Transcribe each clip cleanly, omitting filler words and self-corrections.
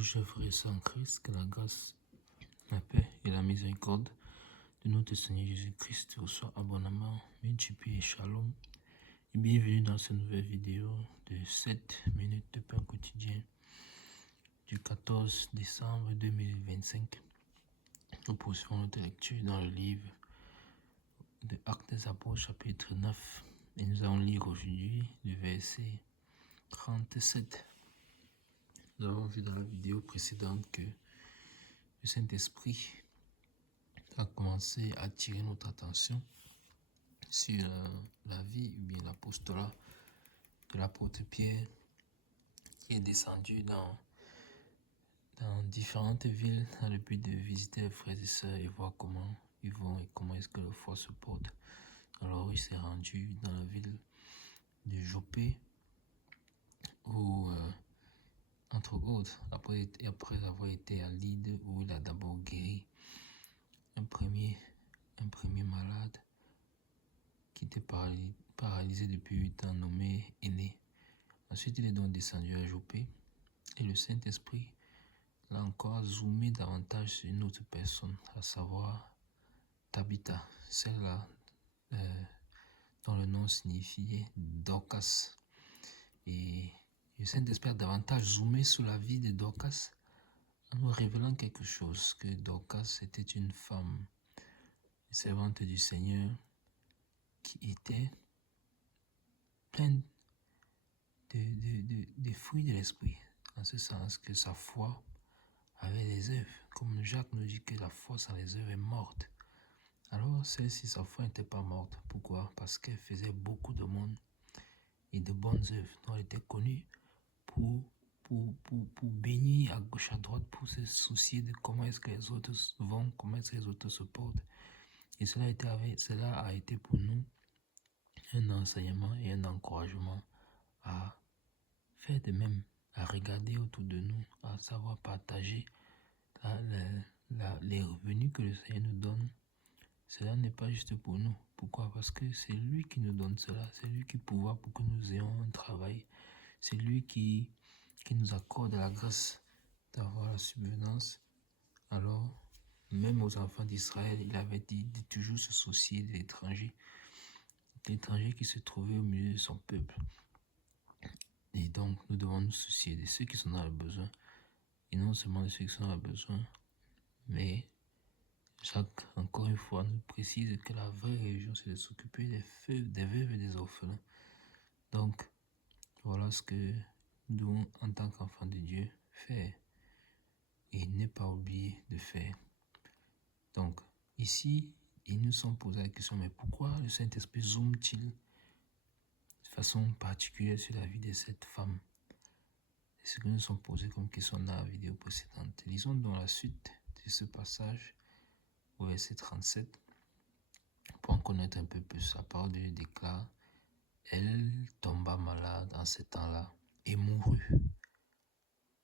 Bonjour chers frères et sœurs en Christ, que la grâce, la paix et la miséricorde de notre Seigneur Jésus-Christ vous soient abondamment multipliés. Shalom et bienvenue dans cette nouvelle vidéo de 7 minutes de pain quotidien du 14 décembre 2025. Nous poursuivons notre lecture dans le livre de Actes des Apôtres chapitre 9 et nous allons lire aujourd'hui le verset 37. Nous avons vu dans la vidéo précédente que le Saint-Esprit a commencé à attirer notre attention sur la vie ou bien l'apostolat de l'apôtre Pierre qui est descendu dans différentes villes dans le but de visiter les frères et sœurs et voir comment ils vont et comment est-ce que leur foi se porte. Alors il s'est rendu dans la ville de Joppé où entre autres, après avoir été à Lydde où il a d'abord guéri un premier malade qui était paralysé depuis 8 ans, nommé Aîné. Ensuite, il est donc descendu à Joppé et le Saint-Esprit l'a encore zoomé davantage sur une autre personne, à savoir Tabitha, celle-là dont le nom signifiait Dorcas. Et le Saint-Esprit a davantage zoomé sur la vie de Dorcas en nous révélant quelque chose, que Dorcas était une femme, une servante du Seigneur qui était pleine des fruits de l'esprit, en ce sens que sa foi avait des œuvres. Comme Jacques nous dit que la foi sans les œuvres est morte. Alors celle-ci, sa foi n'était pas morte. Pourquoi? Parce qu'elle faisait beaucoup de monde et de bonnes œuvres. Donc elle était connue pour bénir à gauche à droite, pour se soucier de comment est-ce que les autres vont, comment est-ce que les autres se portent. Et cela a été pour nous un enseignement et un encouragement à faire de même, à regarder autour de nous, à savoir partager les revenus que le Seigneur nous donne. Cela n'est pas juste pour nous. Pourquoi? Parce que c'est lui qui nous donne cela. C'est lui qui pourvoit pour que nous ayons un travail. C'est lui qui nous accorde la grâce d'avoir la subvenance. Alors, même aux enfants d'Israël, il avait dit de toujours se soucier de l'étranger qui se trouvait au milieu de son peuple. Et donc, nous devons nous soucier de ceux qui sont dans le besoin. Et non seulement de ceux qui sont dans le besoin, mais Jacques, encore une fois, nous précise que la vraie religion, c'est de s'occuper des veuves et des orphelins. Donc, voilà ce que nous devons, en tant qu'enfants de Dieu, faire. Et ne pas oublier de faire. Donc, ici, ils nous sont posés la question, mais pourquoi le Saint-Esprit zoome-t-il de façon particulière sur la vie de cette femme? C'est ce que nous sommes posés comme question dans la vidéo précédente. Lisons dans la suite de ce passage, au verset 37, pour en connaître un peu plus. La parole de Dieu déclare: elle tomba malade en ce temps-là et mourut.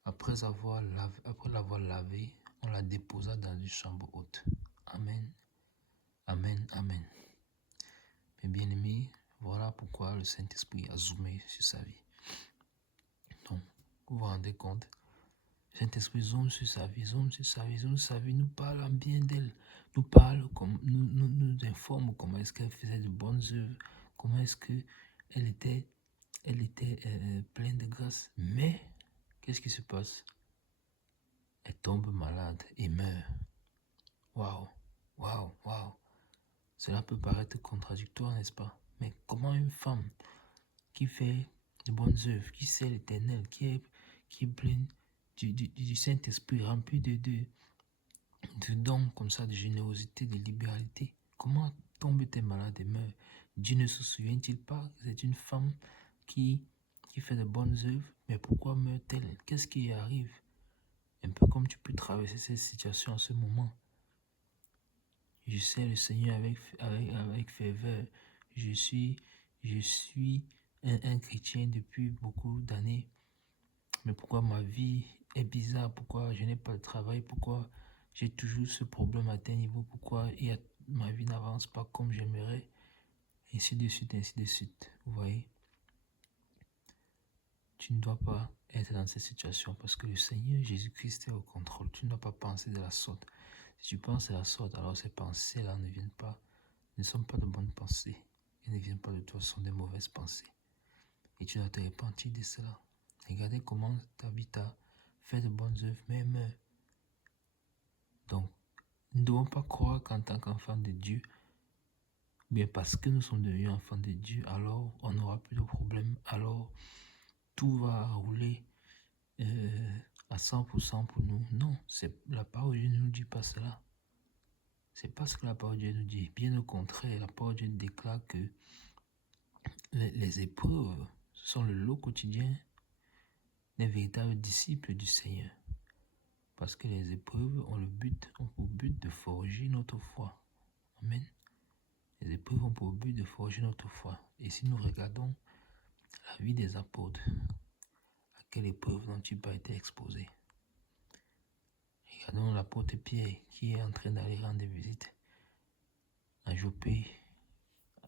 Après l'avoir lavée, on la déposa dans une chambre haute. Amen. Amen. Amen. Mes bien-aimés, voilà pourquoi le Saint-Esprit a zoomé sur sa vie. Donc, vous vous rendez compte? Le Saint-Esprit zoome sur sa vie, nous parle en bien d'elle, nous informe comment est-ce qu'elle faisait de bonnes œuvres, comment est-ce qu'elle était pleine de grâce. Mais, qu'est-ce qui se passe? Elle tombe malade et meurt. Waouh, waouh, waouh. Cela peut paraître contradictoire, n'est-ce pas? Mais comment une femme qui fait de bonnes œuvres, qui sait l'Éternel, qui est pleine du Saint-Esprit, remplie de dons comme ça, de générosité, de libéralité, comment tombe-t-elle malade et meurt? Dieu ne se souvient-il pas que c'est une femme qui fait de bonnes œuvres, mais pourquoi meurt-elle? Qu'est-ce qui arrive? Un peu comme tu peux traverser cette situation en ce moment. Je sais le Seigneur avec ferveur. Je suis un chrétien depuis beaucoup d'années. Mais pourquoi ma vie est bizarre? Pourquoi je n'ai pas de travail? Pourquoi j'ai toujours ce problème à tel niveau? Pourquoi ma vie n'avance pas comme j'aimerais? Ainsi de suite, ainsi de suite. Vous voyez? Tu ne dois pas être dans cette situation parce que le Seigneur Jésus-Christ est au contrôle. Tu ne dois pas penser de la sorte. Si tu penses de la sorte, alors ces pensées-là ne sont pas de bonnes pensées. Elles ne viennent pas de toi, ce sont des mauvaises pensées. Et tu dois te repentir de cela. Regardez comment ta vie t'a fait de bonnes œuvres, même. Donc, nous ne devons pas croire qu'en tant qu'enfant de Dieu, bien parce que nous sommes devenus enfants de Dieu, alors on n'aura plus de problème, alors tout va rouler à 100% pour nous. Non, la parole de Dieu ne nous dit pas cela. C'est pas ce que la parole de Dieu nous dit. Bien au contraire, la parole de Dieu déclare que les épreuves sont le lot quotidien des véritables disciples du Seigneur. Parce que les épreuves ont pour but de forger notre foi. Amen. Les épreuves ont pour but de forger notre foi. Et si nous regardons la vie des apôtres, à quelle épreuve n'ont-ils pas été exposés? Regardons l'apôtre Pierre qui est en train d'aller rendre des visites à Jopé,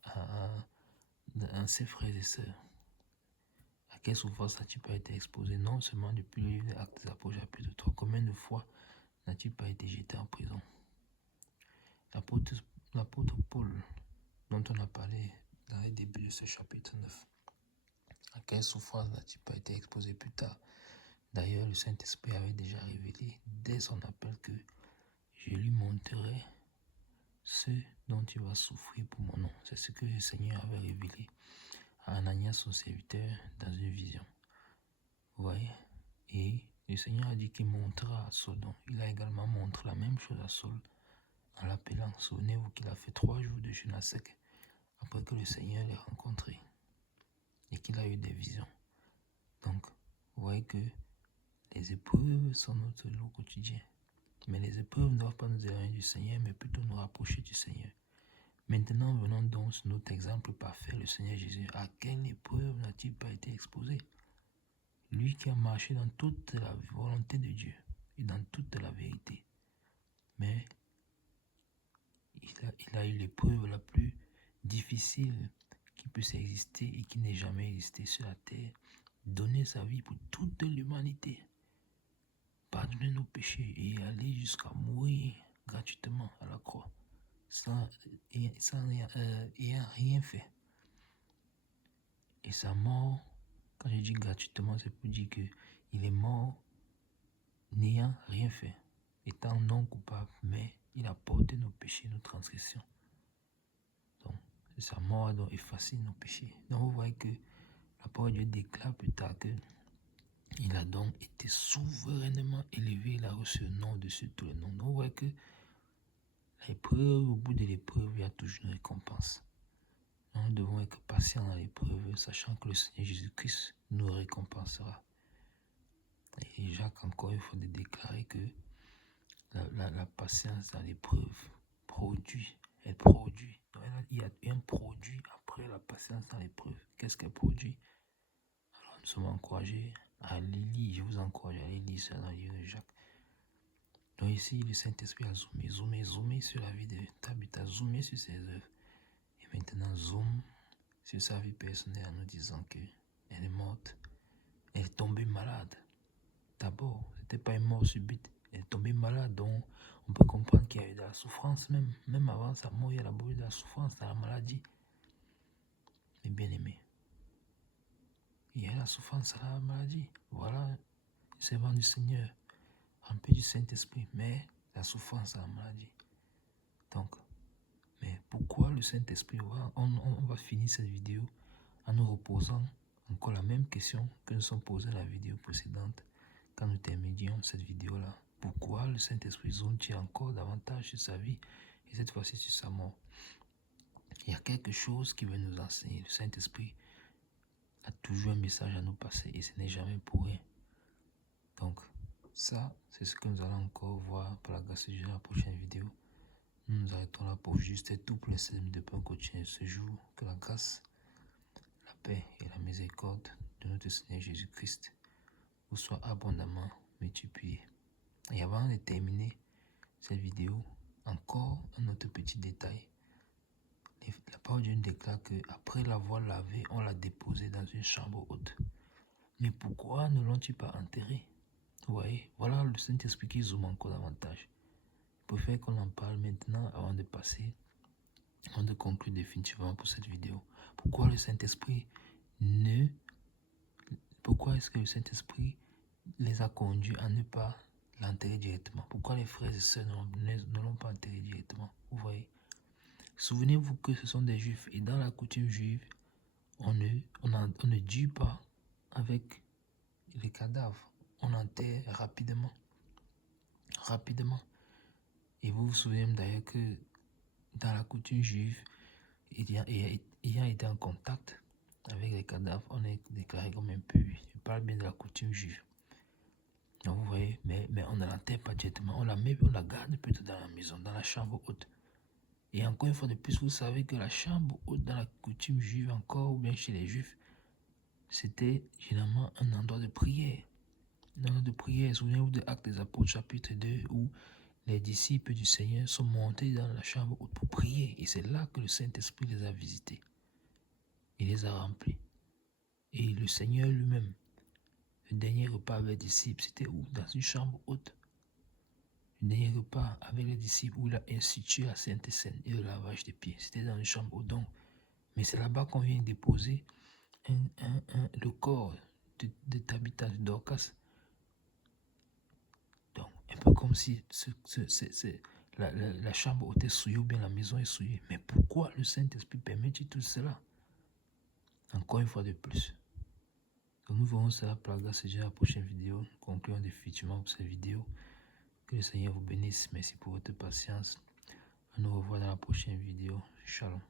à ses frères et sœurs. À quelle souffrance n'a-t-il pas été exposé? Non seulement depuis le livre des Actes des Apôtres, chapitre 3, combien de fois n'a-t-il pas été jeté en prison? L'apôtre Paul, dont on a parlé dans les débuts de ce chapitre 9, à quelle souffrance n'a-t-il pas été exposé plus tard? D'ailleurs, le Saint-Esprit avait déjà révélé dès son appel que je lui montrerai ce dont il va souffrir pour mon nom. C'est ce que le Seigneur avait révélé à Ananias, son serviteur, dans une vision. Vous voyez? Et le Seigneur a dit qu'il montrera à Saul. Donc, il a également montré la même chose à Saul en l'appelant. Souvenez-vous qu'il a fait 3 jours de jeûne à sec après que le Seigneur l'ait rencontré et qu'il a eu des visions. Donc, vous voyez que les épreuves sont notre lot quotidien. Mais les épreuves ne doivent pas nous éloigner du Seigneur, mais plutôt nous rapprocher du Seigneur. Maintenant, venons donc sur notre exemple parfait, le Seigneur Jésus. À quelle épreuve n'a-t-il pas été exposé? Lui qui a marché dans toute la volonté de Dieu et dans toute la vérité. Mais il a eu l'épreuve la plus difficile qui puisse exister et qui n'ait jamais existé sur la terre. Donner sa vie pour toute l'humanité. Pardonner nos péchés et aller jusqu'à mourir gratuitement à la croix. Sans rien fait. Et sa mort, quand je dis gratuitement, c'est pour dire qu'il est mort n'ayant rien fait, étant non coupable, mais il a porté nos péchés, nos transgressions. Donc, sa mort a donc effacé nos péchés. Donc, vous voyez que la parole de Dieu déclare plus tard que il a donc été souverainement élevé, il a reçu le nom au-dessus de tous les noms. Donc, vous voyez que l'épreuve, au bout de l'épreuve, il y a toujours une récompense. Nous devons être patients dans l'épreuve, sachant que le Seigneur Jésus-Christ nous récompensera. Et Jacques, encore une fois, de déclarer que la patience dans l'épreuve produit. Il y a un produit après la patience dans l'épreuve. Qu'est-ce qu'elle produit? Alors, nous sommes encouragés à lire. Je vous encourage à aller lire ça dans le livre de Jacques. Donc ici, le Saint-Esprit a zoomé sur la vie de Tabitha, zoomé sur ses œuvres. Et maintenant, zoom sur sa vie personnelle en nous disant qu'elle est morte. Elle est tombée malade. D'abord, ce n'était pas une mort subite. Elle est tombée malade, donc on peut comprendre qu'il y a eu de la souffrance même. Même avant sa mort, il y a eu de la souffrance dans la maladie. Mais bien aimé, il y a la souffrance dans la maladie. Voilà le servant du Seigneur, rempli du Saint-Esprit, mais la souffrance dans la maladie. Donc, mais pourquoi le Saint-Esprit? On va finir cette vidéo en nous reposant encore la même question que nous sommes posés dans la vidéo précédente quand nous terminions cette vidéo-là. Pourquoi le Saint-Esprit zoome-t-il encore davantage sur sa vie et cette fois-ci sur sa mort? Il y a quelque chose qui veut nous enseigner. Le Saint-Esprit a toujours un message à nous passer et ce n'est jamais pour rien. Donc, ça, c'est ce que nous allons encore voir par la grâce de Dieu dans la prochaine vidéo. Nous nous arrêtons là pour juste et tout pour les 7 minutes de pain quotidien de ce jour. Que la grâce, la paix et la miséricorde de notre Seigneur Jésus-Christ vous soient abondamment multipliés. Et avant de terminer cette vidéo, encore un autre petit détail. La parole de Dieu déclare qu'après l'avoir lavé, on l'a déposé dans une chambre haute. Mais pourquoi ne l'ont-ils pas enterré? Vous voyez, voilà le Saint-Esprit qui zoome encore davantage. Je préfère qu'on en parle maintenant avant de passer, avant de conclure définitivement pour cette vidéo. Pourquoi le Saint-Esprit ne... Pourquoi est-ce que le Saint-Esprit les a conduits à ne pas l'enterrer directement? Pourquoi les frères et sœurs ne l'ont pas enterré directement? Vous voyez? Souvenez-vous que ce sont des Juifs et dans la coutume juive, on ne tue pas avec les cadavres. On enterre rapidement. Rapidement. Et vous vous souvenez d'ailleurs que dans la coutume juive, ayant été en contact avec les cadavres, on est déclaré comme impur. Je parle bien de la coutume juive. Donc vous voyez, mais on ne l'enterre pas directement. On la garde plutôt dans la maison, dans la chambre haute. Et encore une fois de plus, vous savez que la chambre haute dans la coutume juive encore, ou bien chez les juifs, c'était généralement un endroit de prière. Un endroit de prière. Souvenez-vous de Actes des Apôtres chapitre 2 où les disciples du Seigneur sont montés dans la chambre haute pour prier. Et c'est là que le Saint-Esprit les a visités. Il les a remplis. Et le Seigneur lui-même, le dernier repas avec les disciples, c'était où? Dans une chambre haute. Le dernier repas avec les disciples où il a institué la Sainte Seine et le lavage des pieds. C'était dans une chambre haute. Donc, mais c'est là-bas qu'on vient déposer le corps de Tabitha, de Dorcas. Donc, un peu comme si la chambre haute est souillée ou bien la maison est souillée. Mais pourquoi le Saint-Esprit permet-il tout cela? Encore une fois de plus. Donc nous verrons cela par la grâce de Dieu à la prochaine vidéo. Concluons définitivement pour cette vidéo. Que le Seigneur vous bénisse. Merci pour votre patience. On nous revoit dans la prochaine vidéo. Shalom.